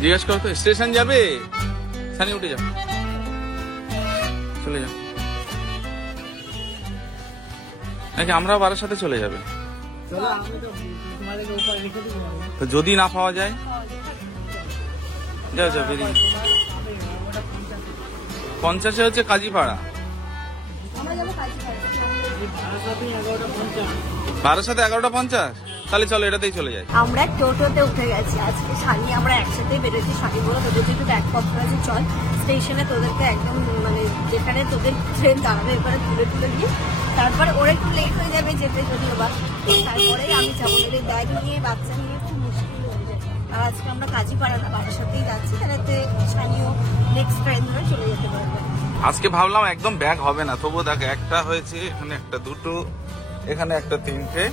জিজ্ঞেস করো তো স্টেশন যাবে? সানি উঠে যাও, চলে যাও নাকি আমরাও বারার সাথে চলে যাবে? তো যদি না পাওয়া যায়, যাও যাও বেরিয়ে। 50 হচ্ছে কাজীপাড়া, বারাসাতে 11:50। তাহলে চলো এটাতেই চলে যাই। আমরা টোটোতে উঠে গেছি আজকে। সানি আমরা একসাথে বেরোচ্ছি। সানি বলে তোদের যেহেতু ব্যাগপত্র আছে চল স্টেশনে তোদেরকে একদম মানে যেখানে তোদের ট্রেন দাঁড়াবে এখানে তুলে দিয়ে তারপর ওরা একটু লেট হয়ে যাবে যেতে যদিও বা, তারপরে আমি যাবো। ওদের ব্যাগ নিয়ে বাচ্চা নিয়ে খুব মুশকিল হয়ে যায়। আর আজকে আমরা কাজীপাড়া না বারাসাতেই যাচ্ছি, তাহলে সানিও নেক্সট ট্রেন ধরে চলে যেতে পারবে। আজকে ভাবলাম একদম ব্যাগ হবে না, তবুও দেখ একটা হয়েছে, এখানে একটা, দুটো, এখানে একটা, তিনটে,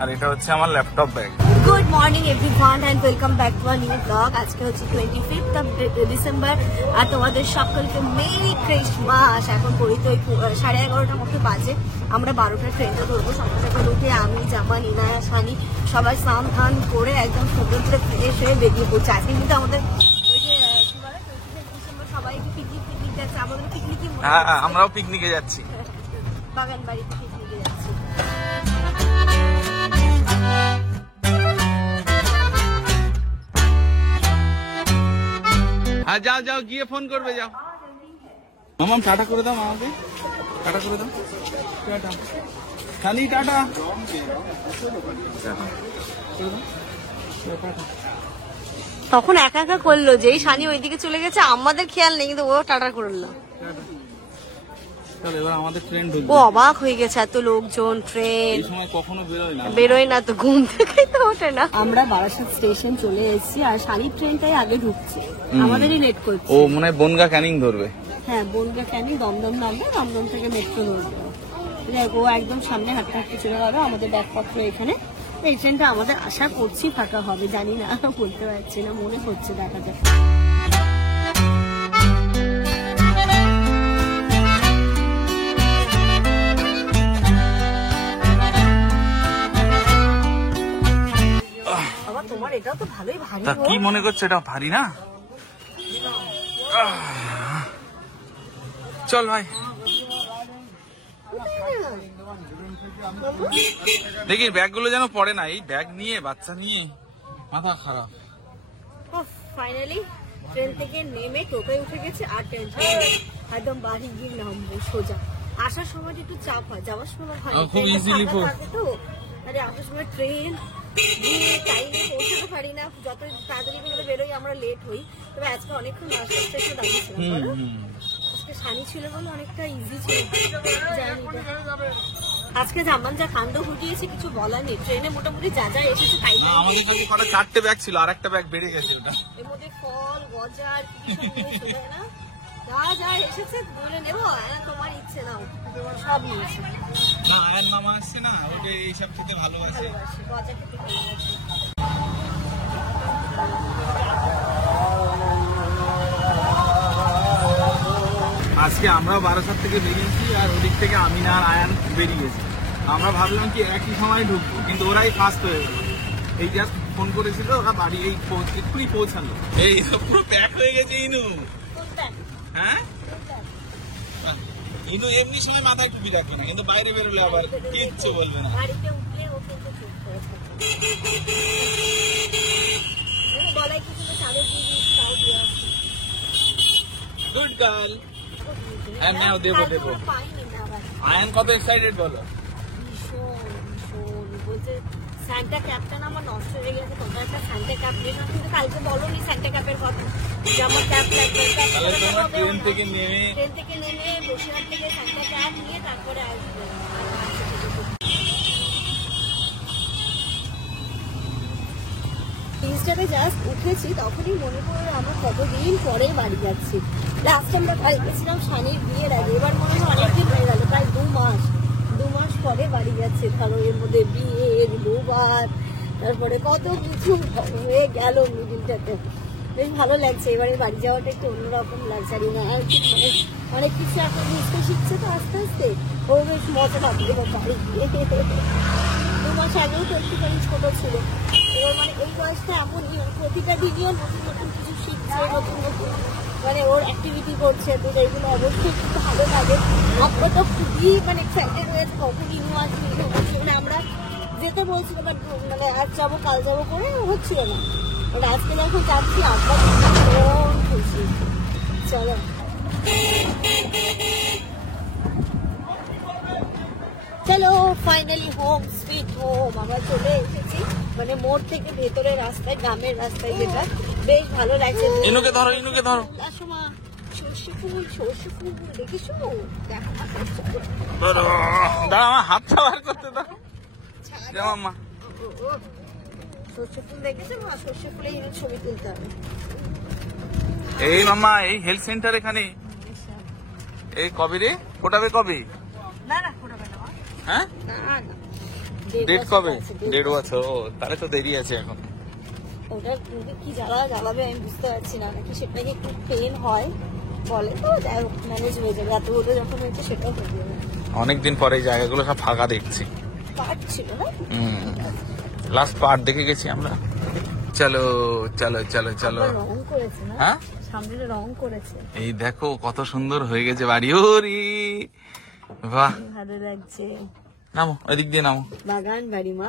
আর এটা হচ্ছে আমার laptop bag. Good morning everyone and welcome back to a new blog. আজকে হচ্ছে 25th অফ ডিসেম্বর আর তোমাদের সকলকে মেরি ক্রিসমাস। এখন পড়ি তো 11:30 মতো বাজে। আমরা 12টার ট্রেনটা ধরবো। সকাল সকাল উঠে আমি, জামান, ইনায়া, সানি সবাই স্নান ধান করে একদম সমুদ্রে ফ্রেশ হয়ে বেরিয়ে পড়ছে। আজকে কিন্তু আমাদের ওই যে কি বলে 25th ডিসেম্বর সবাইকে পিকনিক যাচ্ছে। আমাদের পিকনিকই, হ্যাঁ আমরাও পিকনিকে যাচ্ছি, বাগান বাড়িতে পিকনিকে যাচ্ছি। হ্যাঁ যাও যাও, গিয়ে ফোন করবে, যাও। মামাম টাটা করে দাও, মামাকে টাটা করে দাও। টাটা খালি টাটা। তখন একা একা করলো, যেই সানি ওইদিকে চলে গেছে আমাদের খেয়াল নেই, কিন্তু ও টাটা করলো। এবার আমাদের ট্রেন ও অবাক হয়ে গেছে, এত লোকজন, ট্রেন এই সময় কখনো বেরোয় না, তো ঘুম থেকেই তো ওঠে না। আমরা বারাসাত স্টেশন চলে এসেছি আর সানির ট্রেনটাই আগে ঢুকছে, আমাদেরই লেট করছে। ও মনে হয় বনগা ক্যানিং ধরবে। হ্যাঁ বনগা ক্যানিং, দমদম নামবে, দমদম থেকে মেট্রো ধরবে। ও একদম সামনে হাঁটতে হাঁটতে চলে যাবে। আমাদের ব্যাগপত্র এখানে। এই ট্রেনটা আমাদের আশা করছি ফাঁকা হবে, জানি না, বলতে পারছি না, মনে হচ্ছে, দেখা যাক। তোমার এটাও তো ভালোই ভারী। তা কি মনে করছো এটা ভারী না? চল ভাই দেখি ব্যাগগুলো যেন পড়ে না। এই ব্যাগ নিয়ে, বাচ্চা নিয়ে মাথা খারাপ। ফাইনালি ট্রেন থেকে নেমে টোটোয় উঠে গেছে আর টেনশন একদম বাড়ি গিয়ে নামবো সোজা। আসার সময় একটু চাপ হয়, যাওয়ার সময় হয় খুব ইজিলি তো। আরে আসার সময় ট্রেন টাইমে পৌঁছাতে পারি না, যত তাড়াতাড়ি করে বেরোই আমরা লেট হই। তবে আজকে অনেকক্ষণ স্টেশনে দাঁড়িয়েছিলাম, আজকে সানি ছিল বলে অনেকটা ইজি ছিল। আজকে জামান যা কাণ্ড ঘটিয়েছে কিছু বলার নেই। ট্রেনে মোটামুটি যা যা এসেছে তাই। আমাদের কাছে কটা 4টে ব্যাগ ছিল, আর একটা ব্যাগ বেড়ে গেছে। এর মধ্যে ফল, গজার না যা যা এসেছে বলে নেবো, তোমার ইচ্ছে নাও, সব নিয়েছে। না আয়ার মামা আসছে না, ওকে এইসব খেতে ভালোবাসে। গজা খেতে ভালোবাসে। আজকে আমরা বারাসাত থেকে বেরিয়েছি আর ওদিক থেকে আমিনা আর আয়ান বেরিয়েছি। আমরা ভাবলাম কি একই সময় ঢুকবো, কিন্তু ওরাই ফার্স্ট হয়ে গেল। এই জাস্ট ফোন করেছিল, ওরা বাড়ি এই এক্ষুনি পৌঁছালো। এই পুরো প্যাক হয়ে গেছে ইনু। হ্যাঁ ইনু এমনি সময় মাথায় টুপি রাখবে না, কিন্তু বাইরে বেরোলে আবার কিচ্ছু বলবে না। গাড়িতে উঠলে ও কিন্তু চুপ করেছে। বলাই কিছু তো চালু দিয়ে দিচ্ছি, তাও দিয়ে আসছি। Good girl. হ্যাঁ নাও দেবো দেবো। আয়ান কত এক্সাইটেড বলো? ভীষণ ভীষণ বলছে স্যান্টা ক্যাপটা না আমার নষ্ট হয়ে গেছে, তোমরা একটা স্যান্টা ক্যাপ নিয়ে নাও। কিন্তু কালকে বলোনি স্যান্টা ক্যাপের কথা, যে আমার ক্যাপ লাগবে। ট্রেন থেকে নেমে বসিরহাট থেকে স্যান্টা ক্যাপ নিয়ে তারপরে আসবে। ব্রিজটাতে জাস্ট উঠেছি, তখনই মনে পড়লো আমরা কতদিন পরে বাড়ি যাচ্ছি। লাস্ট আমরা কাল গেছিলাম সানির বিয়ের আগে, এবার মনে হয় অনেকদিন হয়ে গেল, প্রায় 2 মাস পরে বাড়ি যাচ্ছে। ধরো এর মধ্যে বিয়ের দুবার, তারপরে কত কিছু হয়ে গেল মিডিলটাতে। বেশ ভালো লাগছে, এবারে বাড়ি যাওয়াটা একটু অন্যরকম লাগছে। আর অনেক কিছু এখন বুঝতে শিখছে তো আস্তে আস্তে, ও বেশ মজা লাগবে বাড়ি গিয়ে। 2 মাস আগেও তো একটুখানি ছোট ছিল, ওর মানে এই বয়সটা এমনই, মানে প্রতিটা দিনই ও নতুন নতুন কিছু শিখছে, নতুন নতুন মানে ওর অ্যাক্টিভিটি করছে, তো এইগুলো অবশ্যই খুব ভালো লাগে। আমরা তো খুবই মানে এক্সাইটেড হয়েছে কখন ইনু আসবে, মানে আমরা যেতে বলছিল বাট মানে আজ যাবো কাল যাবো করে হচ্ছিল না, মানে আজকে যখন যাচ্ছি আমরা ভীষণ খুশি। চলো চলো ফাইনালি হোম সুইট হোম আমরা চলে এসেছি, মানে মোড় থেকে ভেতরের রাস্তায়, গ্রামের রাস্তায়, যেটা বেশ ভালো লাগছে। ইনুকে ধরো, ইনুকে ধরো। আসো মা, সর্ষে ফুল দেখিছো? দাঁড়া আমার হাতটা বার করতে দাও। যা মাম্মা। সর্ষে ফুল দেখেছো মা? সর্ষে ফুলে ছবি তুলতে হবে। এই মাম্মা এই হেলথ সেন্টার এখানে এই কবে রে ফোটাবে কবে? না না ফোটাবে না, হ্যাঁ না না ডেট কবে? 1.5 বছর। ও তাহলে তো দেরি আছে এখন। ওটা কিন্তু কি জ্বালাবে আমি বুঝতে পারছি না, নাকি সেটাকে একটু পেন হয় বলে, তো যাই হোক ম্যানেজ হয়ে যাবে, এতগুলো যখন হয়েছে সেটাও হয়ে যাবে। অনেকদিন পরে এই জায়গাগুলো সব ফাঁকা দেখছি। পার্ট ছিল না, লাস্ট পার্ট দেখে গেছি আমরা। চলো চলো চলো চলো। আবার রং করেছে না, হ্যাঁ সামনে রং করেছে, এই দেখো কত সুন্দর হয়ে গেছে বাড়ি। ওরে বাহ, ভালো লাগছে। নামো ওইদিক দিয়ে নামো। বাগান বাড়ি মা,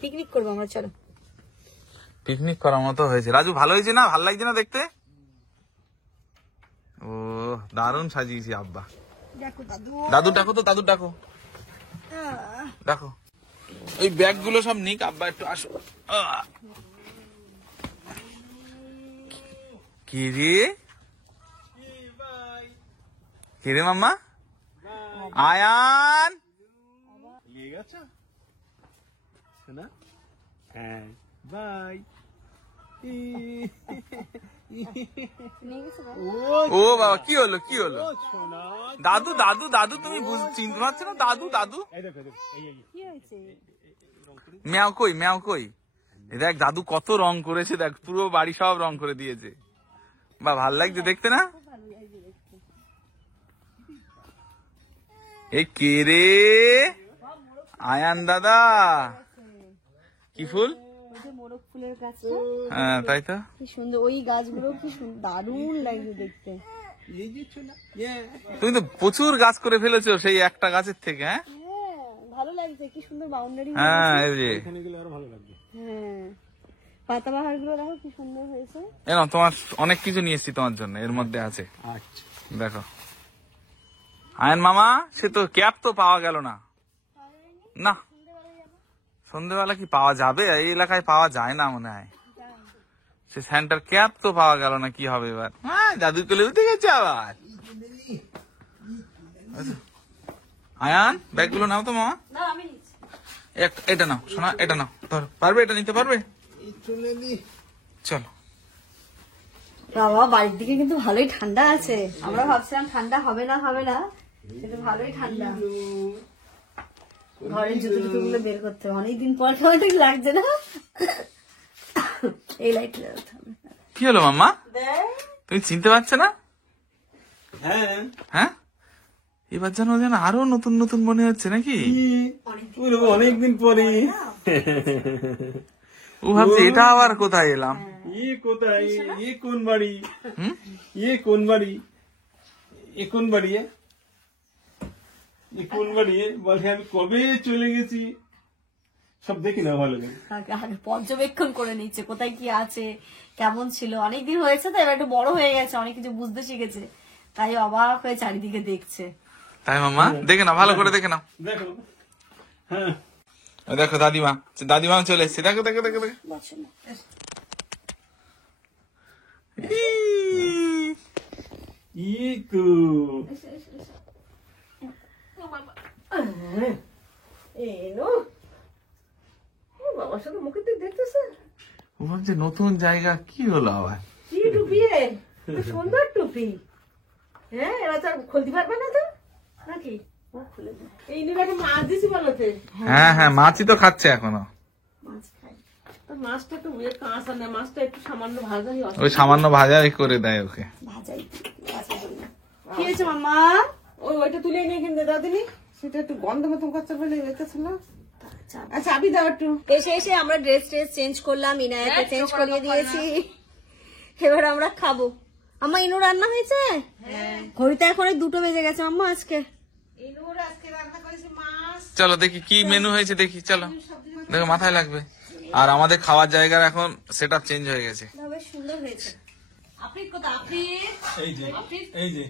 পিকনিক করবো আমরা, চলো। পিকনিক করার মতো হয়েছে। রাজু ভালো হয়েছে না? ভালো লাগছে না দেখতে? ও দারুণ সাজিয়েছি আব্বা। দেখো দাদু, দাদু ডাকো তো, দাদু ডাকো, দেখো ওই ব্যাগ গুলো সব নিক, আব্বা একটু আসো। কি রে কি রে মাম্মা? আয়ান নিয়ে গেছ শোনা? হ্যাঁ বাই। ও বাবা কি হলো কি হলো? শোনা দাদু দাদু দাদু তুমি চিনতে পারছো না? দাদু দাদু এই দেখো এই কি হয়েছে? ম্যাও কই ম্যাও কই? এই দেখ দাদু কত রং করেছে, দেখ পুরো বাড়ি সব রং করে দিয়েছে। বা ভাল লাগছে দেখতে না? এই কে রে? আয়ান দাদা। কি ফুল? মোরগ ফুলের গাছটা, হ্যাঁ তাই তো। কি সুন্দর, ওই গাছগুলো কি দারুণ লাগছে দেখতে। এই যে শোনা তুমি তো প্রচুর গাছ করে ফেলেছো সেই একটা গাছের থেকে। হ্যাঁ হ্যাঁ ভালো লাগছে, কি সুন্দর বাউন্ডারি। হ্যাঁ এই যে এখানে গেলে আরো ভালো লাগবে। হ্যাঁ পাতাবাহার গুলো দেখো কি সুন্দর হয়েছে। এনো তোমার অনেক কিছু নিয়ে এসছি তোমার জন্য, এর মধ্যে আছে আচ্ছা দেখো। আয়ন মামা সে তো ক্যাপ তো পাওয়া গেল না। না সন্ধ্যেবেলা কি পাওয়া যাবে? এই এলাকায় পাওয়া যায় না মনে হয়। সে সেন্টার ক্যাপ তো পাওয়া গেল না, কি হবে এবার? হ্যাঁ দাদুর কোলে উঠে গেছে আবার। আয়ান ব্যাগ গুলো নাও তো মামা। না আমি নিচ্ছি। এটা নাও শোনা, এটা নাও, ধরো পারবে? এটা নিতে পারবে? চলো। বাবা বাড়ির দিকে কিন্তু ভালোই ঠান্ডা আছে, আমরা ভাবছিলাম ঠান্ডা হবে না কিন্তু ভালোই ঠান্ডা। ঘরের জুতো টুতো গুলো বের করতে হবে, অনেকদিন পর ঠিক লাগছে না? এই লাইট কি হলো মাম্মা? তুমি চিনতে পারছো না? হ্যাঁ হ্যাঁ এবার যেন যেন আরো নতুন নতুন মনে হচ্ছে নাকি? অনেকদিন পরে। ও ভাবছি এটা আবার কোথায় এলাম। কোথায় কোন বাড়ি? কোন বাড়ি? কোন বাড়ি? কোন বাড়ি বলে? আমি কবে চলে গেছি সব দেখি না, ভালো লাগে। পর্যবেক্ষণ করে নিচ্ছে কোথায় কি আছে, কেমন ছিল। অনেকদিন হয়েছে তো, এবার একটু বড় হয়ে গেছে, অনেক কিছু বুঝতে শিখেছে, তাই অবাক হয়ে চারিদিকে দেখছে। তাই মাম্মা দেখে নাও, ভালো করে দেখে নাও। দেখো হ্যাঁ দেখো দাদিমা, দাদিমা চলে এসছে, দেখো দেখো দেখো দেখো। বাবার সাথে মুখের দিক দেখতেছে। ও ভাবছে নতুন জায়গা, কি হলো আবার? কি টুপি? সুন্দর টুপি। হ্যাঁ এবার তো খুলতে পারবে না তো নাকি? এই নিয়ে মাছ দিছি বলতে। হ্যাঁ হ্যাঁ মাছই তো খাচ্ছে এখনো। মাছটা তো কাঁচা না, মাছটা একটু সামান্য ভাজাই। ওই সামান্য ভাজাই করে দেয় ওকে। ভাজাই কি হয়েছে মাম্মা? ওইটা তুলে নিয়ে কিনতে দাদিনি, সেটা একটু গন্ধ মতন করতে বলে রেখেছিল। চাবি দাও একটু। এসে এসে আমরা ড্রেস চেঞ্জ করলাম, ইনায়াকে চেঞ্জ করিয়ে দিয়েছি, এবার আমরা খাবো। আম্মা ইনু রান্না হয়েছে? ঘড়িতে এখন 2টো বেজে গেছে আম্মা আজকে। চলো দেখি কি মেনু হয়েছে, দেখি চলো দেখো, মাথায় লাগবে। আর আমাদের খাওয়ার জায়গার এখন সেট আপ চেঞ্জ হয়ে গেছে। বেশ সুন্দর হয়েছে। আপনি কোথা? আপনি এই যে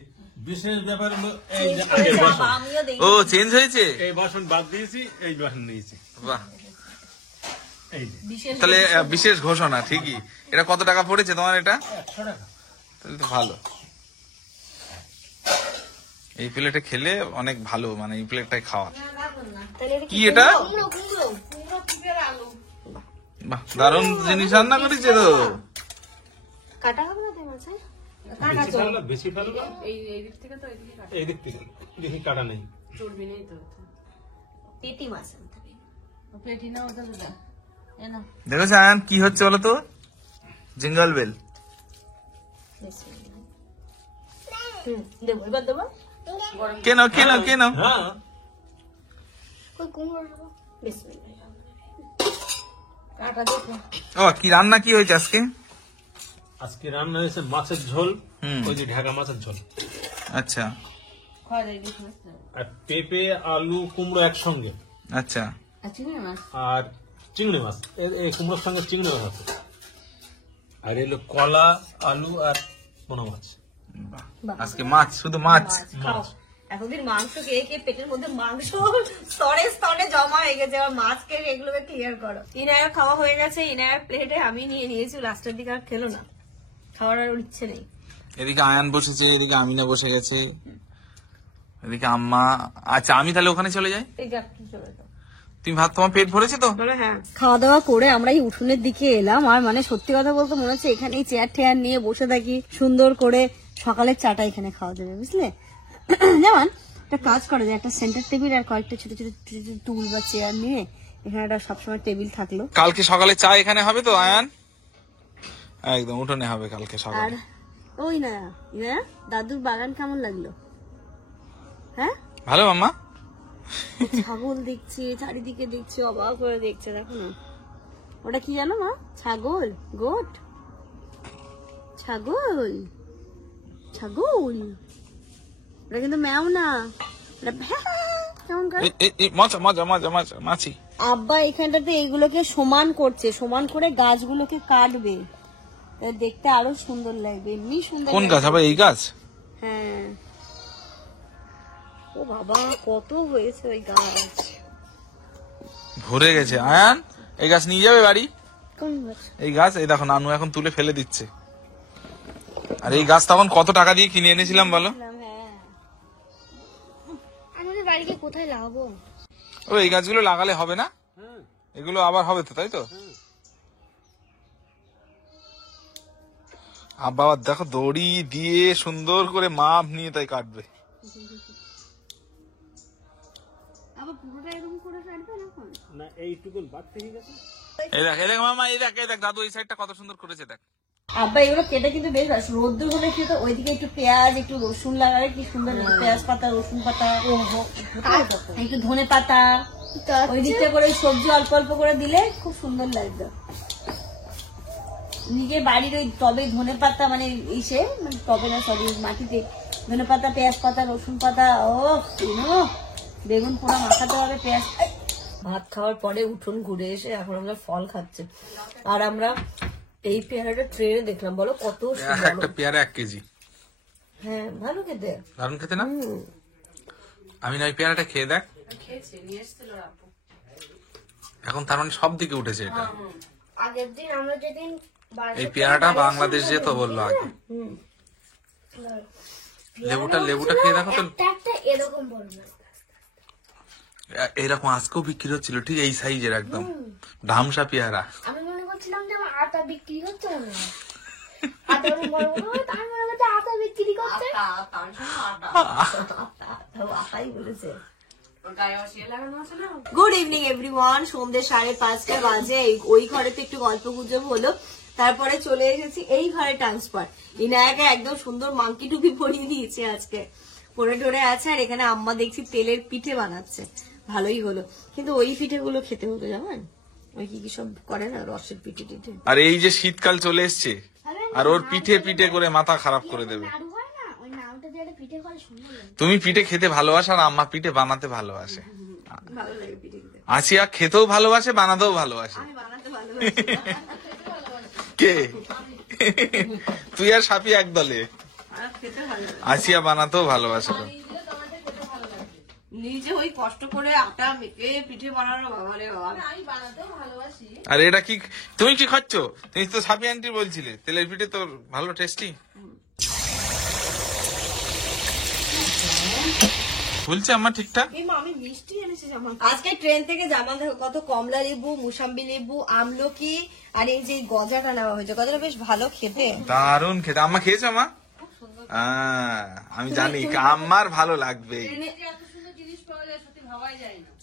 বিশেষ ব্যাপার হলো আমিও দেখি। ও চেঞ্জ হয়েছে, এই বাসন বাদ দিয়েছি, এই বাসন নিয়েছি। বাহ, এই যে তাহলে বিশেষ ঘোষণা। ঠিকই। এটা কত টাকা পড়েছে তোমার? এটা 100 টাকা। তাহলে তো ভালো। এই প্লেটে খেলে অনেক ভালো, মানে এই প্লেটটাই খাওয়া। কি এটা? বাহ, দারুণ জিনিস রান্না করেছে তো। কাটা হবে না তোমার মাছে? বেশি ফেলো এই দিক থেকে দেখি কাটা নেই। পেটি মাছ আনতে হবে। দেখেছো আয়ান কি হচ্ছে বলো তো? Jingle bell. দেবো, এবার দেবো। কেন কেন কেন? হ্যাঁ ও কি রান্না কি হয়েছে আজকে? আজকে রান্না হয়েছে মাছের ঝোল, হুম। ওই যে ঢাকা মাছের ঝোল, আচ্ছা আর পেঁপে আলু কুমড়ো একসঙ্গে, আচ্ছা। আর চিংড়ি মাছ। এই কুমড়োর সঙ্গে চিংড়ি মাছ আছে, আর এলো কলা আলু আর পোনা মাছ। বাহ, আজকে মাছ, শুধু মাছ। খাও। এতদিন মাংস খেয়ে খেয়ে পেটের মধ্যে মাংস স্তরে স্তরে জমা হয়ে গেছে, আবার মাছ খেয়ে এগুলোকে ক্লিয়ার করো। ইনায়ার খাওয়া হয়ে গেছে, ইনায়ার প্লেটে আমি নিয়ে নিয়েছি, লাস্টের দিকে আর খেলো না, খাওয়ার আর ওর ইচ্ছে নেই। এদিকে আয়ান বসেছে, এদিকে আমিনা বসে গেছে, এদিকে আম্মা। আচ্ছা আমি তাহলে ওখানে চলে যাই। এই যা, তুই চলে যাও। তুমি ভাত, তোমার পেট ভরেছে তো? খাওয়া দাওয়া করে আমরা এই উঠোনের দিকে এলাম, আর মানে সত্যি কথা বলতে মনে হচ্ছে এখানেই চেয়ার টেয়ার নিয়ে বসে থাকি, সুন্দর করে সকালের চাটা এখানে খাওয়া যাবে, বুঝলে? যেমন একটা কাজ করা যায়, একটা সেন্টার টেবিল আর কয়েকটা ছোট ছোট টুল বা চেয়ার নিয়ে এখানে একটা সবসময় টেবিল থাকলো। কালকে সকালে চা এখানে হবে তো আয়ান? একদম উঠোনে হবে কালকে আর সকালে। ওই না দাদুর বাগান কেমন লাগলো? হ্যাঁ, ভালো মাম্মা। ছাগল দেখছি, চারিদিকে দেখছি, অবাক করে দেখছে। দেখো না, ওটা কি জানো মা? ছাগল, গোট, ছাগল, ছাগল। ওটা কিন্তু ম্যাও না, ওটা ভ্যাঁ কেমন করে। মজা মজা মজা মজা মাছি। আব্বা এখানটাতে এইগুলোকে সমান করছে, সমান করে গাছগুলোকে কাটবে, দেখতে আরো সুন্দর লাগবে। এমনি সুন্দর। কোন গাছ হবে? এই গাছ? হ্যাঁ। ও বাবা, কত হয়েছে ওই গাছ, ভরে গেছে। আয়ান এই গাছ নিয়ে যাবে বাড়ি? কোন গাছ? এই গাছ, এই দেখো নানু এখন তুলে ফেলে দিচ্ছে। আর এই গাছ তখন কত টাকা দিয়ে কিনে এনেছিলাম বলো? হ্যাঁ, আমাদের বাড়িতে কোথায় লাগাবো? ও এই গাছগুলো লাগালে হবে না? এগুলো আবার হবে তো, তাই তো? আব্বা আবার দেখো দড়ি দিয়ে সুন্দর করে মাপ নিয়ে তাই কাটবে। আবার পুরোটা এরকম করে কাটবে না? না এইটুকুন বাদ থেকে গেছে। এই দেখ, এই দেখ মামা, এই দেখ, এই দেখ দাদু এই সাইডটা কত সুন্দর করেছে দেখ। আব্বা এগুলো কেটে কিন্তু বেশ রোদ্দুর হলে কি, ওইদিকে একটু পেঁয়াজ, একটু রসুন লাগালে কি সুন্দর, পেঁয়াজ পাতা, রসুন পাতা, একটু ধনে পাতা, ওই দিকটা করে সবজি অল্প অল্প করে দিলে খুব সুন্দর লাগবে। নিজের বাড়ির ওই টবে ধনে পাতা, মানে ইসে, মানে টবে না, সরি মাটিতে ধনে পাতা, পেঁয়াজ পাতা, রসুন পাতা, ও বেগুন পোড়া মাখাতে হবে, পেঁয়াজ। ভাত খাওয়ার পরে উঠোন ঘুরে এসে এখন আমরা ফল খাচ্ছি, আর আমরা এই পেয়ারাটা ট্রেনে দেখলাম, বলো কত সুন্দর। একটা পেয়ারা 1 কেজি। হ্যাঁ, ভালো খেতে, দারুণ খেতে না? আমি না ওই পেয়ারাটা খেয়ে দেখ, এখন তার মানে সব দিকে উঠেছে এটা। আগের দিন আমরা যেদিন এই পেয়ারাটা বাংলাদেশ যেত বললো আগে। লেবুটা খেয়ে দেখো তো, এরকম বড় না, এরকম আজকেও বিক্রি হচ্ছিল, ঠিক এই সাইজের একদম ধামসা পেয়ারা। আমি মনে করছিলাম যে আটা বিক্রি করতে হবে, আটা বড় বড়, তার মনে হচ্ছে আটা বিক্রি করতে, আটাই বলেছে। গুড ইভিনিং এভরিওয়ান, সন্ধ্যে 5:30 বাজে। ওই ঘরে তো একটু গল্প গুজব হলো, তারপরে চলে এসেছি এই ঘরে ট্রান্সফার। ইনায়াকে একদম সুন্দর মাংকি টুপি পরিয়ে দিয়েছে আজকে, পরে টরে আছে। আর এখানে আম্মা দেখছি তেলের পিঠে বানাচ্ছে, ভালোই হলো, কিন্তু ওই পিঠেগুলো খেতে হতো জানেন, ওই কি সব করে না রসের পিঠে টিঠে। আর এই যে শীতকাল চলে এসছে, আর ওর পিঠে পিঠে করে মাথা খারাপ করে দেবে। তুমি পিঠে খেতে ভালোবাসো আর আম্মা পিঠে বানাতে ভালোবাসে। ভালো লাগে পিঠে খেতে, আসিয়া খেতেও ভালোবাসে, বানাতেও ভালোবাসে। আমি বানাতে ভালোবাসি। কে? তুই আর সাপি এক দলে। আর খেতে ভালো লাগে। আসিয়া বানাতেও ভালোবাসে। নিজে ওই কষ্ট করে আটা মেখে পিঠে বানানো, বাবা রে বাবা। আমি বানাতেও ভালোবাসি। আর এটা কি তুমি কি খাচ্ছ? তুমি তো সাপি আন্টি বলছিলে তেলের পিঠে তো ভালো টেস্টি। বলছে আমার ঠিকঠাক। আমি মিষ্টি এনেছি জামা। আজকে ট্রেন থেকে জামা দেখো কত কমলা লেবু, মুসাম্বি লেবু, আমলকি আর এই যে গজাটা নেওয়া হয়েছে। গজাটা বেশ ভালো খেতে, দারুণ খেতে। আম্মা খেয়েছো আমা? আমি জানি আমার ভালো লাগবে।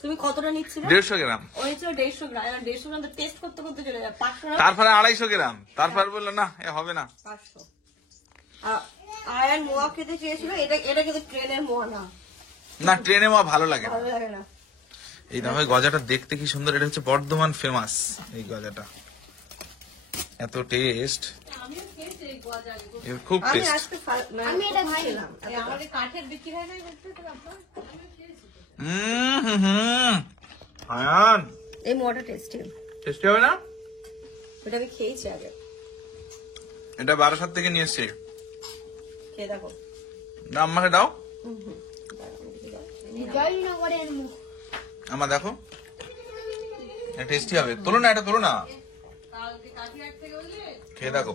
তুমি কতটা নিচ্ছিলে? 150 গ্রাম। ওই তো 150 গ্রাম, 150 গ্রাম তো টেস্ট করতে করতে চলে যায় 500 গ্রাম। তারপরে 250 গ্রাম, তারপর বললো না এ হবে না 500। আয়ান মোয়া খেতে চেয়েছিল, এটা কিন্তু ট্রেনের মোয়া না, না ট্রেনে মা ভালো লাগে না। ভালো লাগে না। এই দেখো গজাটা দেখতে কি সুন্দর, এটা হচ্ছে বর্ধমান ফেমাস এই গজাটা, এত টেস্ট, খুব আমি টেস্ট। আজকে আমি এটা খাইলাম, আমাদের কাঠের বিক্রি হয় না আয়ান এই মোয়াটা টেস্টি, টেস্টি হবে না? ওটা আমি খেয়েছি আগে। এটা 12 থেকে নিয়ে এসছি। খেয়ে দেখো। না আম্মাকে দাও, আমার দেখো টেস্টি হবে। তোলো না, এটা তোলো না, খেয়ে দেখো।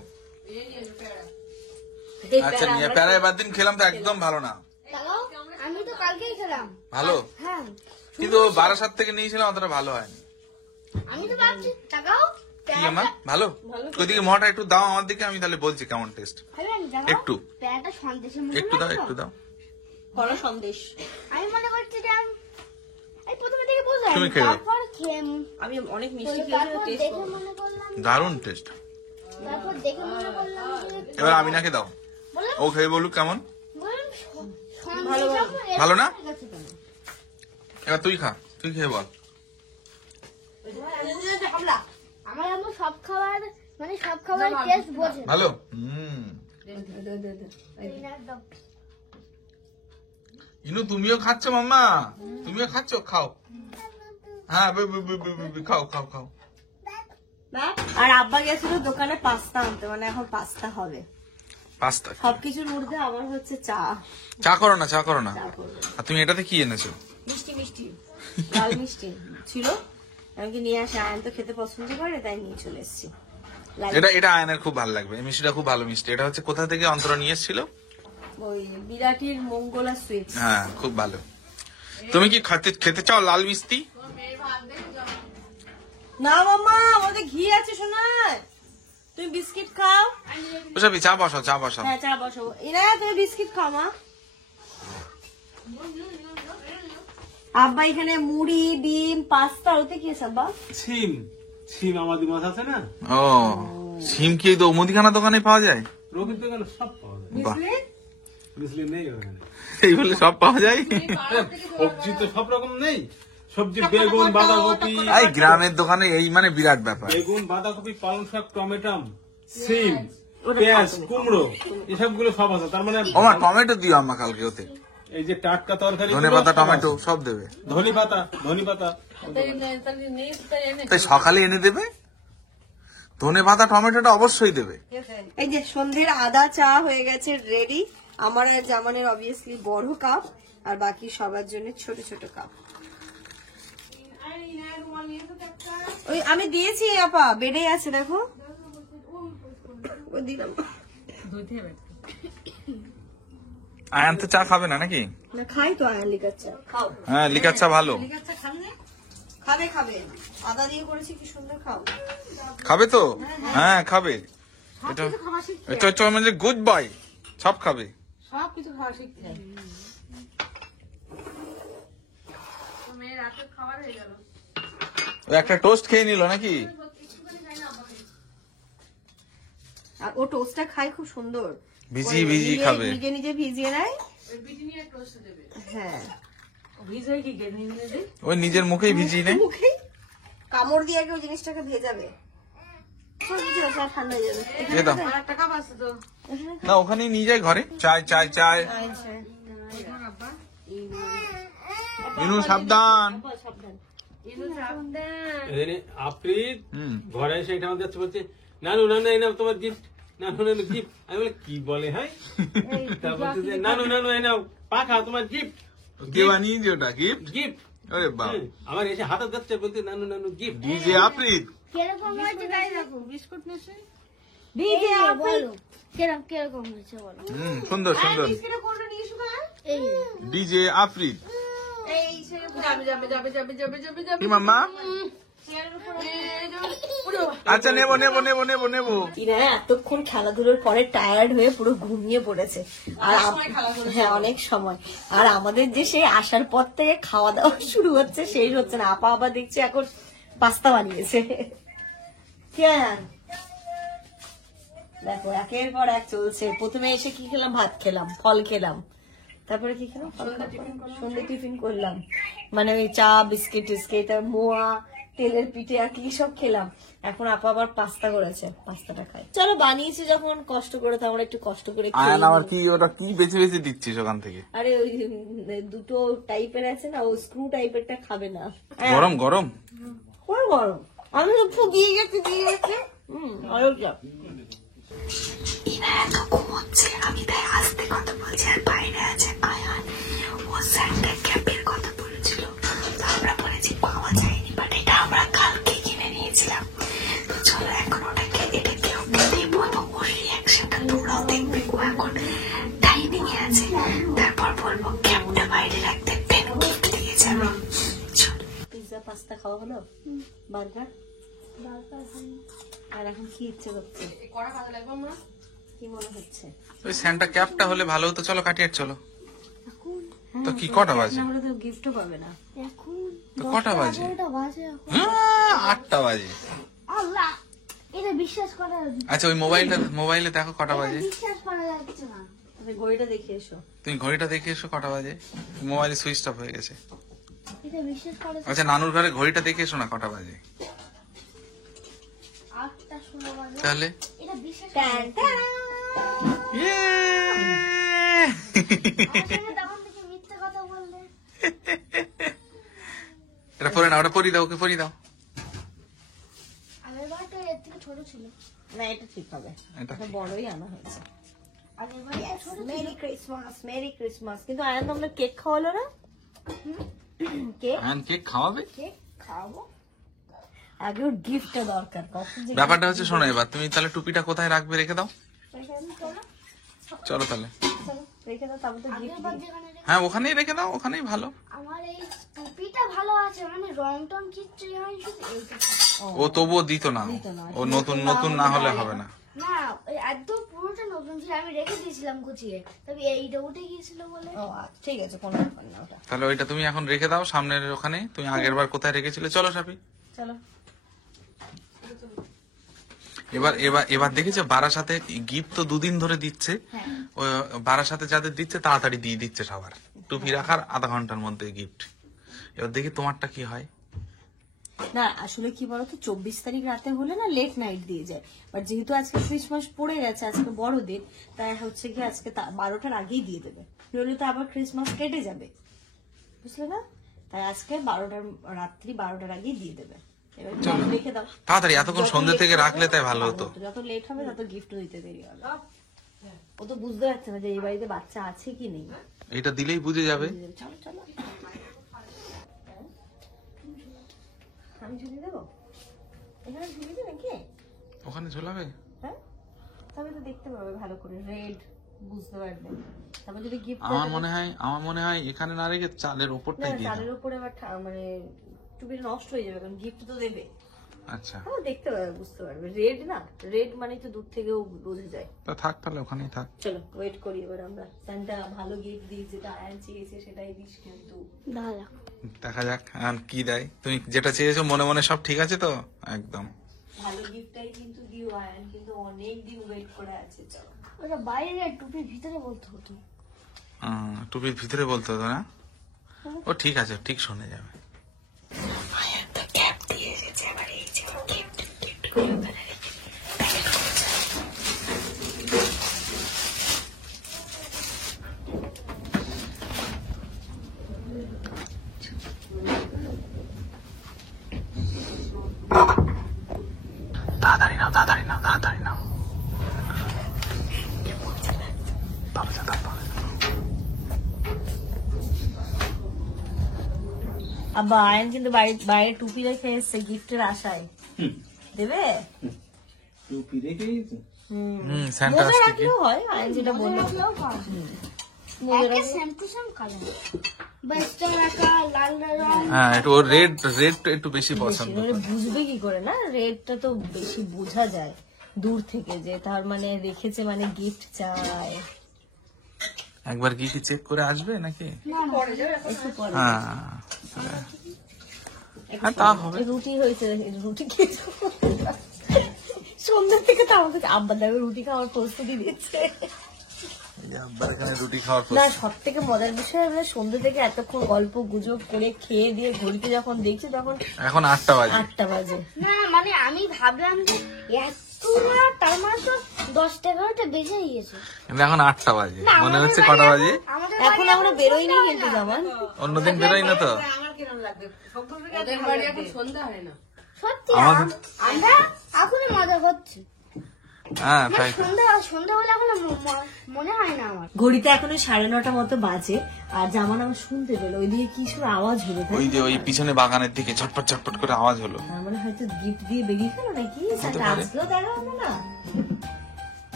আচ্ছা নিয়ে প্যারা এবার দিন খেলাম তো একদম ভালো না। আমি তো কালকেই খেলাম। ভালো, হ্যাঁ কিন্তু 12 থেকে নিয়েছিলাম অতটা ভালো হয়নি। আমি তো ভাবছি টাকাও কি আমার ভালো? ওইদিকে মহাটা একটু দাও আমার দিকে, আমি তাহলে বলছি কেমন টেস্ট। একটু প্যারাটা সন্দেশের মতো একটু দাও, লাগতো। একটু দাও। বড় সন্দেশ। আমি মনে করছি যে এই প্রথমে থেকে বুঝলাম, তুমি খেয়ে নাও। তারপর খেয়ে আমি অনেক মিষ্টি তারপর খেয়েছি, দেখে মনে করলাম, দারুণ টেস্ট। তারপর দেখে মনে করলাম যে এবার আমিনাকে দাও, বললাম ও খেয়ে বলুক কেমন। ভালো ভালো না? এবার তুই খা, তুই খেয়ে বল। আমার আম্মু সব খাবার মানে সব খাবার টেস্ট বোঝে। ভালো। ইনু তুমিও খাচ্ছ মাম্মা, তুমিও খাচ্ছ, খাও। হ্যাঁ খাও খাও খাও। আর আব্বা গেছিল দোকানে পাস্তা আনতে, মানে এখন পাস্তা হবে। পাস্তা সবকিছুর মধ্যে আবার হচ্ছে চা। চা করো না, চা করো না। চা করবো। আর তুমি এটাতে কি এনেছো? মিষ্টি মিষ্টি লাল মিষ্টি ছিল, আমি কি নিয়ে আসি, আয়ন তো খেতে পছন্দ করে তাই নিয়ে চলে এসেছি। এটা আয়নের খুব ভালো লাগবে, এই মিষ্টিটা খুব ভালো মিষ্টি। এটা হচ্ছে কোথা থেকে অন্তরা নিয়ে এসেছিল? ওই বিরাটির মঙ্গলা সুইটস। হ্যাঁ খুব ভালো। তুমি কি খেতে চাও লাল মিষ্টি? না মামা, আমাদের ঘি আছে শোনায়, তুমি বিস্কিট খাও। ওসবই চা বসাও, চা বসাও। হ্যাঁ চা বসাবো। এরা তুমি বিস্কিট খাও মা। আব্বা এখানে মুড়ি, ডিম, পাস্তা, ওতে কি আছে আব্বা? সিম সিম আমাদের মাছ আছে না, ও সিম কি তো মুদিখানা দোকানে পাওয়া যায়? রোগীর দোকানে সব পাওয়া যায়, বাহ, বুঝলি নেই ওখানে। এই বলে সব পাওয়া যায়। সবজি তো সব রকম নেই, সবজি বেগুন, বাঁধাকপি, এই গ্রামের দোকানে এই মানে বিরাট ব্যাপার। বেগুন, বাঁধাকপি, পালং শাক, টমেটো, সিম, পেঁয়াজ, কুমড়ো, এসব গুলো সব আছে। তার মানে ওমা টমেটো দিও আম্মা কালকে ওতে, এই যে টাটকা তরকারি, ধনে পাতা টমেটো সব দেবে। ধনে পাতা, ধনে পাতা তাই সকালে এনে দেবে, ধনে পাতা টমেটোটা অবশ্যই দেবে। এই যে সন্ধ্যের আদা চা হয়ে গেছে রেডি। আমার আর জামানের অবভিয়াসলি বড় কাপ, আর বাকি সবার জন্য ছোট ছোট কাপ। ওই আমি দিয়েছি আপা, বেড়ে আছে দেখো, ওই দিলাম। আয়ান তো চা খাবে না নাকি? না খাই তো আয়ান লিকার চা। খাও, হ্যাঁ লিকার চা ভালো। লিকার চা খাবে না? খাবে খাবে, আদা দিয়ে করেছি কি সুন্দর, খাও। খাবে তো? হ্যাঁ খাবে। এটা এটা হচ্ছে মানে গুড বয়, সব খাবে। সবকিছু খাওয়া শিখতে হয়। ও একটা টোস্ট খেয়ে নিল নাকি? আর ও টোস্টটা খায় খুব সুন্দর, ভিজিয়ে ভিজিয়ে খাবে। নিজে নিজে ভিজিয়ে নেয়। হ্যাঁ ওই নিজের মুখেই ভিজিয়ে নেয়। মুখেই কামড় দিয়ে আগে ওই জিনিসটাকে ভেজাবে, ঠান্ডা হয়ে যাবে। এ দাও না, ওখানেই নিয়ে যায় ঘরে। চায় চায় চায়। ইনু সাবধান। সাবধান। আফ্রিদ হুম। ঘরে এসে এটা আমাদের বলছে, নানু নানু এই নাও তোমার গিফট, নানু নানু গিফট। আমি বলে কি বলে, হ্যাঁ? তারপর বলছে যে, নানু নানু এই নাও পাখা তোমার গিফট, কে বানিয়েছে ওটা? গিফট? গিফট। আরে বাপ, আমার এসে হাতে যাচ্ছে বলতে নানু নানু গিফট। ডিজে আফ্রিদ। কিরকম হয়েছে তাই দেখো। বিস্কুট নেছে ডিজে বলো কিরকম হয়েছে বলো। সুন্দর সুন্দর। এই ডিজে আফ্রিদ। কি মাম্মা? আচ্ছা নেবো নেবো নেবো নেবো নেবো। ইনারা এতক্ষণ খেলাধুলোর পরে টায়ার্ড হয়ে পুরো ঘুমিয়ে পড়েছে। আর হ্যাঁ, অনেক সময়। আর আমাদের যে সেই আসার পর থেকে খাওয়া দাওয়া শুরু হচ্ছে, শেষ হচ্ছে না। আপা আবার দেখছি এখন পাস্তা বানিয়েছে। কেন দেখো একের পর এক চলছে। প্রথমে এসে কি খেলাম? ভাত খেলাম, ফল খেলাম। তারপরে কি খেলাম? সন্ধ্যে টিফিন করলাম, মানে ওই চা বিস্কিট টিস্কিট, মোয়া, তেলের পিঠে আর কি সব খেলাম। এখন আপা আবার পাস্তা করেছে, পাস্তাটা খাই। চলো বানিয়েছি যখন কষ্ট করে, তো আমরা একটু কষ্ট করে খেয়ে আয়ান নিই। আবার কি ওটা কি বেছে বেছে দিচ্ছিস ওখান থেকে? আরে ওই দুটো টাইপের আছে না, ও স্ক্রু টাইপেরটা খাবে না। গরম গরম। কোন গরম? আমি তো দিয়ে গেছি অনেক যা। এত ঘুমোচ্ছে, আমি তাই আস্তে কথা বলছি। আর বাইরে আছে আয়ান, ও স্যান্ডেল ক্যাপের কথা বলেছিল। আমরা বলেছি পাওয়া যায়নি, বাট এটা আমরা কালকে কিনে নিয়েছিলাম। তো চলো এখন ওটাকে এটাকে ওকে দেবো এবং ওর রিয়াকশনটা তোমরাও দেখবে। ও এখন ডাইনিং এ আছে, তারপর বলবো ক্যাপটা বাইরে রাখতে, পেন গিফট দিয়ে যাবে। চলো। পিৎজা পাস্তা খাওয়া হলো, বার্গার। আর এখন কি ইচ্ছে করছে? কি মনে হচ্ছে? ওই স্যান্টা ক্যাপটা হলে ভালো হতো। চলো কাটিয়ে চলো। তো কি কটা বাজে? না হলে তো গিফটও পাবে না। এখন তো কটা বাজে? 11টা বাজে এখন। 8টা বাজে। আল্লাহ, এটা বিশ্বাস করা আচ্ছা ওই মোবাইলে দেখো কটা বাজে। বিশ্বাস করা যাচ্ছে না। তুমি ঘড়িটা দেখে এসো। তুমি ঘড়িটা দেখে এসো কটা বাজে। মোবাইলে সুইচ অফ হয়ে গেছে। এটা বিশ্বাস করা আচ্ছা নানুর ঘরে ঘড়িটা দেখে এসো না কটা বাজে। 8:16 বাজে। তাহলে এটা বিশ্বাস ট্যান ট্যান। ইয়ে! আমার সঙ্গে তখন থেকে মিথ্যে কথা বললে। এটা পরে না, ওটা পরি দাও, ওকে পরি দাও। আগের বারটা এর থেকে ছোট ছিল। না এটা ঠিক হবে, এটা এটা বড়ই আনা হয়েছে। আগের বারটা ছোট ছিল। Merry Christmas, merry Christmas. কিন্তু আয়ান তো আমরা কেক খাওয়ালো না। কেক আয়ান কেক খাওয়াবে? কেক খাওয়াবো, আগে ওর গিফটটা দরকার। কখন যে ব্যাপারটা হচ্ছে শোনো, এবার তুমি তাহলে টুপিটা কোথায় রাখবে রেখে দাও। চলো তাহলে। চলো, রেখে দাও, তারপর তো গিফট আগের বার যেখানে হ্যাঁ ওখানেই রেখে দাও, ওখানেই ভালো। আমার এই টুপিটা ভালো আছে, মানে রং টং কিচ্ছু হয় শুধু এইটা। ও তবুও দিত না, ও নতুন নতুন না হলে হবে না। না ওই একদম পুরোটা নতুন ছিল, আমি রেখে দিয়েছিলাম গুছিয়ে, তবে এইটা উঠে গিয়েছিল বলে। ও ঠিক আছে, কোনো ব্যাপার না ওটা। তাহলে ওইটা তুমি এখন রেখে দাও সামনের ওখানে। তুমি আগের বার কোথায় রেখেছিলে? চলো সাপি। চলো। এবার এবার এবার দেখেছো বারাসাতে গিফট তো 2 দিন ধরে দিচ্ছে। ওই বারাসাতে যাদের দিচ্ছে তাড়াতাড়ি দিয়ে দিচ্ছে সবার। টুপি রাখার আধা ঘন্টার মধ্যে গিফট। এবার দেখি তোমারটা কি হয়। না আসলে কি বলতো, 24 তারিখ রাতে হলে না লেট নাইট দিয়ে যায়। বাট যেহেতু আজকে ক্রিসমাস পড়ে গেছে, আজকে বড়দিন, তাই হচ্ছে কি আজকে 12টার আগেই দিয়ে দেবে। নইলে তো আবার ক্রিসমাস কেটে যাবে, বুঝলে না? তাই আজকে 12টার রাত্রি 12টার আগেই দিয়ে দেবে। এবার তুমি রেখে দাও তাড়াতাড়ি, এতক্ষণ সন্ধ্যে থেকে রাখলে তাই ভালো হতো। যত লেট হবে তত গিফট দিতে দেরি হবে। ও তো বুঝতে পারছে না যে এই বাড়িতে বাচ্চা আছে কি নেই। এটা দিলেই বুঝে যাবে। চলো চলো, আমি ঝুলিয়ে দেবো। এখানে ঝুলিয়ে দেবে কি? ওখানে ঝোলাবে। হ্যাঁ, তবে তো দেখতে পাবে ভালো করে, রেড বুঝতে পারবে। তারপর যদি গিফট আমার মনে হয় এখানে না রেখে চালের উপরটাই দিয়ে দাও। চালের উপরে আবার মানে টুপিটা নষ্ট হয়ে যাবে, কারণ গিফট তো দেবে। আচ্ছা তাহলে দেখতে পাবে, বুঝতে পারবে। রেড না, রেড মানে তো দূর থেকেও বোঝা যায়। তা থাক, তাহলে ওখানেই থাক। চলো ওয়েট করি এবার আমরা। সান্টা ভালো গিফট দিই, যেটা আয়ান চেয়েছে সেটাই দিস কিন্তু। দাদা দেখা যাক আর কি দেয়। তুমি যেটা চেয়েছো মনে মনে সব ঠিক আছে তো? একদম ভালো গিফটটাই কিন্তু দিও। আয়ান কিন্তু অনেক দিন ওয়েট করে আছে। চলো, ওটা বাইরে টুপির ভিতরে বলতে হতো। টুপির ভিতরে বলতে হতো না? ও ঠিক আছে, ঠিক শুনে যাবে। আয়ান তো ক্যাপ দিয়ে এসেছে, আবার এই যে গিফট করে প্যাকেট করেছে। তাড়াতাড়ি নাও, তাড়াতাড়ি নাও, তাড়াতাড়ি নাও। দরজা দাও, দরজা দাও। আব্বা আয়ন কিন্তু বাইরে টুপি রেখে এসছে গিফটের আশায়। দেবে? টুপি রেখেই তো। স্যান্টা মোজা আসছে কি? রাখলেও হয়, আয়ন যেটা বললো। মোজা একটা রাখলে- সেম টু সেম কালার বাস্টা রাখা লাল রং। হ্যাঁ, একটু ওর রেড একটু বেশি পছন্দ বেশি, করে। বুঝবে কি করে না, রেটটা তো বেশি বোঝা যায় দূর থেকে, যে তার মানে রেখেছে মানে গিফট চায়। একবার কি চেক করে আসবে নাকি? একটু পরে হ্যাঁ, হ্যাঁ তা হবে। রুটি হয়েছে, রুটি খেয়েছো সন্ধ্যা থেকে তো আমাকে আব্বা দেখো রুটি খাওয়ার প্রস্তুতি দিচ্ছে। এই যে আব্বার এখানে রুটি খাওয়ার না, প্রস্তুতি। সব থেকে মজার বিষয় হলো সন্ধ্যা থেকে এতক্ষণ গল্প গুজব করে খেয়ে দিয়ে ঘড়িতে যখন দেখছি তখন এখন 8টা বাজে। 8টা বাজে। না মানে আমি ভাবলাম যে এত রাত, তার মানে তো 10-11টা বেজে গিয়েছে। কিন্তু এখন 8টা বাজে, মনে হচ্ছে কটা বাজে। আমাদের এখন আমরা বেরোইনি কিন্তু জামান। অন্যদিন বেরোই না তো। সত্যি আমাদের আমরা এখনই মজা হচ্ছে। হ্যাঁ মানে তাই তো। সন্ধ্যা হলে এখন মনে হয় না আমার। ঘড়িতে এখনো 9:30 মতো বাজে, আর জামান আমার শুনতে পেলো ওইদিকে কিছুর আওয়াজ হলো, তাই ওই না? যে ওই পিছনে বাগানের দিকে ঝটপট ঝটপট করে আওয়াজ হলো। তার মানে হয়তো গিফট দিয়ে বেরিয়ে গেল নাকি, সেটা পারে। আজকেও দেখা হলো না।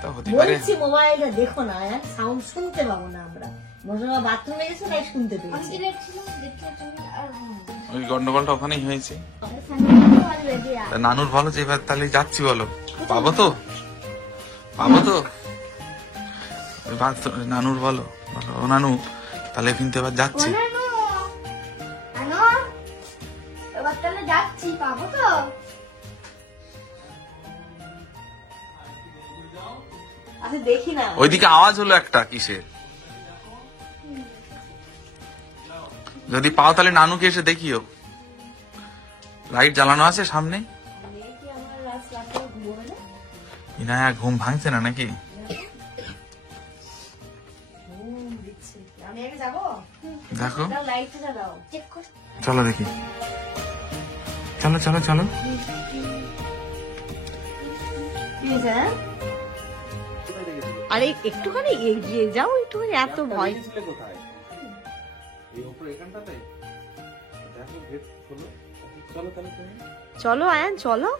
তা হতে পারে। বলছি মোবাইলটা দেখো না, সাউন্ড শুনতে পাবো না আমরা। মনে হয় বাথরুমে গেছো তাই শুনতে আমি পেয়েছি। দেখছিলাম দেখতে আর ওই গন্ডগোলটা ওখানেই হয়েছে। রেডি তা নানুর ভালো যে এবার তাহলে যাচ্ছি বলো, পাবো তো? পাবো তো? ওই নানুর বলো, বলো, ও নানু তাহলে কিন্তু এবার যাচ্ছি। এবার তাহলে যাচ্ছি, পাবো তো? আচ্ছা দেখি না, ওইদিকে আওয়াজ হলো একটা কিসের। যদি পাও তাহলে নানুকে এসে দেখিও। লাইট জ্বালানো আছে সামনে। দেখি আমার রাস্তা ঘুমোবে না। ইনায়া ঘুম ভাঙছে না নাকি? ঘুম দিচ্ছে। আমি আগে যাবো, দেখো, দাও লাইটটা দাও। চেক কর। চলো দেখি, চলো চলো চলো। কি হয়েছে, হ্যাঁ? আরে একটুখানি এগিয়ে যাও, একটুখানি, এত ভয়। কোথায়? এই উপর এখানটাতে? দেখো গেট খোলো। চলো তাহলে তুমি। চলো আয়ান চলো।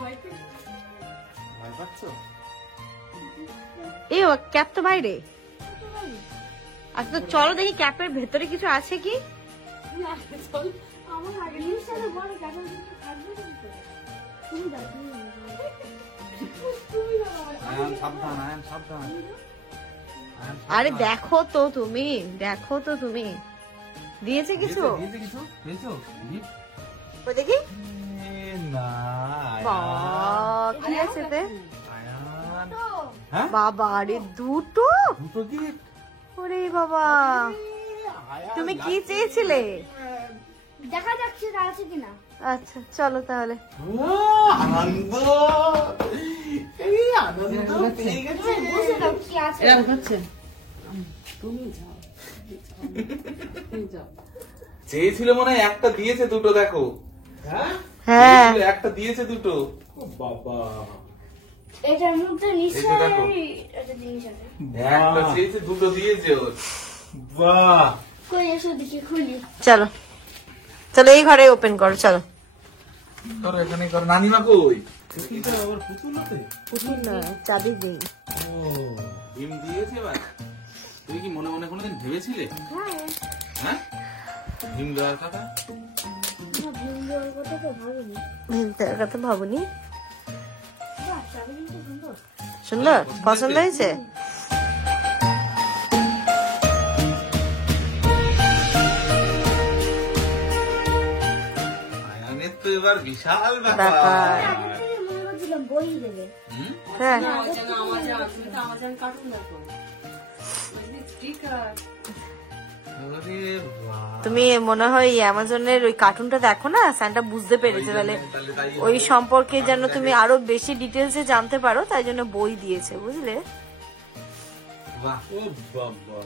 ভয় পাচ্ছ? এই ও ক্যাপ তো বাইরে। আচ্ছা তো চলো দেখি ক্যাপের ভেতরে কিছু আছে কি। আমার আগে নিউজ চ্যানেল বড় ক্যামেরা কিন্তু থাকবে কিন্তু। তুমি দাও, তুমি দাও। আয়ান সাবধান, আয়ান সাবধান। আরে দেখো তো তুমি, দেখো তো তুমি, দিয়েছে কিছু? দিয়েছে কিছু? পেয়েছো? ওই দেখি। না। বাহ, কি আছে এতে? আয়ান। হ্যাঁ? বাবা আরে দুটো, দুটো গিফট। ওরে বাবা, তুমি কি চেয়েছিলে? দেখা যাচ্ছে এটা আছে কিনা। আচ্ছা চলো তাহলে। আনন্দ, এই আনন্দ পেয়ে গেছে। বুঝে দাও কি আছে। চেয়েছিল মনে হয় একটা দিয়েছে দুটো, দেখো। হ্যাঁ? হ্যাঁ চেয়েছিল একটা দিয়েছে দুটো। ও বাবা। এটার মধ্যে এই যে দেখো। নিশ্চয়ই একটা জিনিস আছে। একটা চেয়েছে দুটো দিয়েছে ওর। বাহ। কই এসো দেখি খুলি। চলো চলো, এই ঘরে ওপেন করো, চলো। করো এখানে করো। নানিমা কই? এটা আবার পুতুল হাতে? পুতুল না, চাবি দিই। ও। ভীম দিয়েছে এবার। তুই কি মনে মনে কোনোদিন ভেবেছিলে? হ্যাঁ, হ্যাঁ, ভীম দেওয়ার কথা? না ভিডিওর কথা তো ভাবিনি। তার কথা ভাবনি। বাহ, চাবি কিন্তু সুন্দর। সুন্দর, পছন্দ হয়েছে? আয়ানের তো এবার বিশাল ব্যাপার। ব্যাপার। আগে থেকে মনে করছিলাম বই দেবে। হুম? হ্যাঁ আরে বাহ। তুমি মনে হয় অ্যামাজনের ওই কার্টুনটা দেখো না, সান্টা বুঝতে পেরেছে, তাহলে তাহলে তাই ওই সম্পর্কে যেন তুমি আরো বেশি ডিটেলসে জানতে পারো, তাই জন্য বই দিয়েছে, বুঝলে? বাহ, ও বাবা,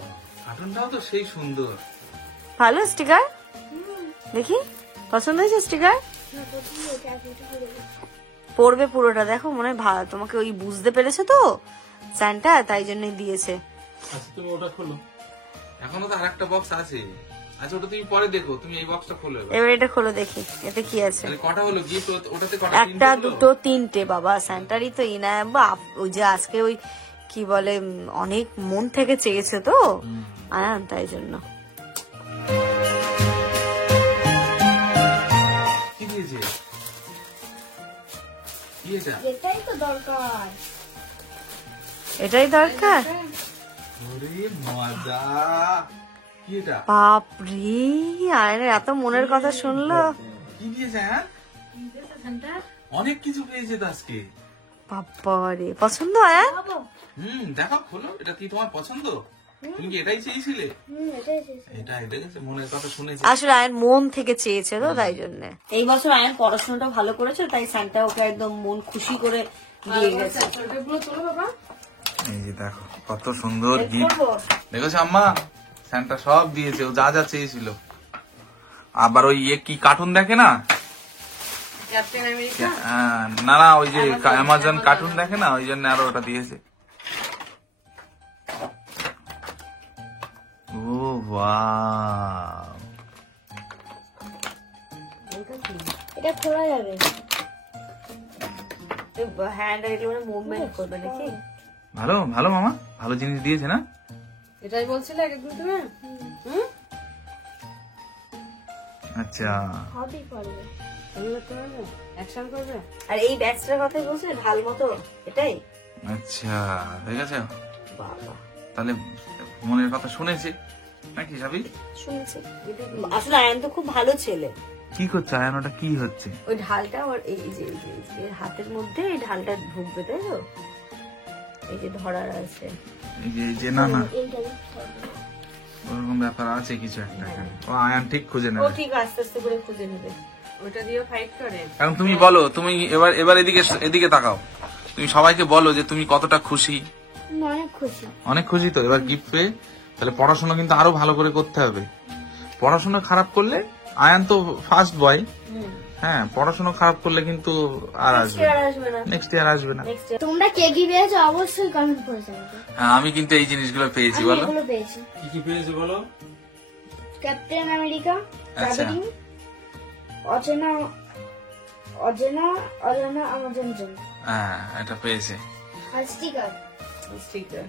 কার্টুনটাও তো সেই সুন্দর। ভালো স্টিকার, দেখি পছন্দ হয়েছে স্টিকার? পড়বে পুরোটা, দেখো মনে হয় ভালো, তোমাকে ওই বুঝতে পেরেছে তো সান্টা, তাই জন্যই দিয়েছে। আচ্ছা তুমি ওটা খোলো। এখনো তো আরেকটা বক্স আছে। আচ্ছা ওটা তুমি পরে দেখো, তুমি এই বক্সটা খোলো এবার। এবার এটা খোলো দেখি, এটা কি আছে। তাহলে কটা হলো গিফট? ওটাতে কটা? একটা, তিনটে হলো? দুটো, তিনটে। বাবা স্যান্টারই তো ইনায়াম, ওই যে আজকে ওই কি বলে অনেক মন থেকে চেয়েছে তো আয়ান, তাই জন্য। কি দিয়েছে? কি এটা? এটাই তো দরকার। এটাই দরকার। ওরে মজা! কি এটা? বাপরে, আয়নের এত মনের কথা শুনলো। কি দিয়েছে? হ্যাঁ, অনেক কিছু পেয়েছে তো আজকে। বাবারে, পছন্দ আয়ান? দেখো খোলো, এটা কি তোমার পছন্দ? তুমি কি এটাই চেয়েছিলে? এটাই শেষ। এটা দেখেছে, মনের কথা শুনেছে। আসলে আয়ন মন থেকে চেয়েছে তো, তাই জন্য। এই বছর আয়ন পড়াশোনাটা ভালো করেছে, তাই সান্টা ওকে একদম মন খুশি করে দিয়ে গেছে। এই যে দেখো কত সুন্দর গিফট দেখেছো আম্মা, স্যান্টা সব দিয়েছে, ও যা যা চেয়েছিল। আবার ওই কি কার্টুন দেখে না, না না, ওই যে অ্যামাজন কার্টুন দেখে না, ওই জন্য আরো ওটা দিয়েছে। ও বাহ, এটা খোলা যাবে। হ্যান্ড এগুলো মুভমেন্ট করবে নাকি? ভালো ভালো মামা, ভালো জিনিস দিয়েছে না? এটাই বলছিলে একদিন তুমি। আচ্ছা, সবই পারবে। অ্যাকশন করবে। আর এই ব্যাচটার কথাই বলছিলে, ঢাল মতো, এটাই? আচ্ছা ঠিক আছে, বাবা, তাহলে মনের কথা শুনেছে নাকি সাবি? শুনেছি। আসলে আয়ন তো খুব ভালো ছেলে। কি করছে আয়ান? ওটা কি হচ্ছে? ওই ঢালটা ওর এই যে এর হাতের মধ্যে এই ঢালটা ঢুকবে, তাই তো? এই যে ধরার আছে। এই যে না না, এইটাই ওরকম ব্যাপার আছে কিছু একটা। ও আয়ান ঠিক খুঁজে ও নেবে। ঠিক আস্তে আস্তে করে খুঁজে নেবে। ওটা দিয়ে ফাইট করে। কারণ তুমি বলো, তুমি এবার এদিকে তাকাও, তুমি সবাইকে বলো যে তুমি কতটা খুশি। অনেক খুশি। অনেক খুশি তো এবার গিফট পেয়ে। তাহলে পড়াশোনা কিন্তু আরো ভালো করে করতে হবে। পড়াশোনা খারাপ করলে, আয়ান তো ফার্স্ট বয়, হ্যাঁ, পড়াশোনা খারাপ করলে কিন্তু আর আসবে আসবে না, নেক্সট ইয়ার আসবে না। তোমরা কে কি পেয়েছো অবশ্যই কমেন্ট করে জানাবে। হ্যাঁ, আমি কিন্তু এই জিনিসগুলো পেয়েছি। আমি বলো এগুলো পেয়েছি। কি কি পেয়েছে বলো? ক্যাপ্টেন আমেরিকা, আচ্ছা। ট্রাভেলিং, অচেনা অজানা অজানা আমাজন জোন, হ্যাঁ, এটা পেয়েছে। আর স্টিকার। স্টিকার।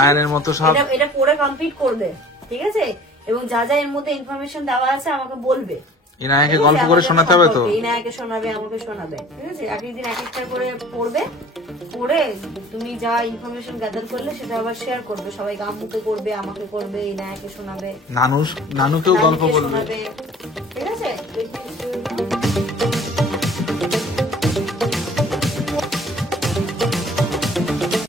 আয়ানের মতো সব। এটা পড়ে কমপ্লিট করবে, ঠিক আছে? এবং যা যা এর মধ্যে ইনফরমেশন দেওয়া আছে আমাকে বলবে। ইনায়াকে গল্প করে শোনাতে হবে তো। ইনায়াকে শোনাবে, আমাকে শোনাবে, ঠিক আছে? এক একদিন এক একটা করে পড়বে, পড়ে তুমি যা ইনফরমেশন গ্যাদার করলে সেটা আবার শেয়ার করবে সবাইকে। আম্মুকে করবে, আমাকে করবে, ইনায়াকে শোনাবে, নানুকেও গল্প নানুকে বলবে। শোনাবে, ঠিক আছে?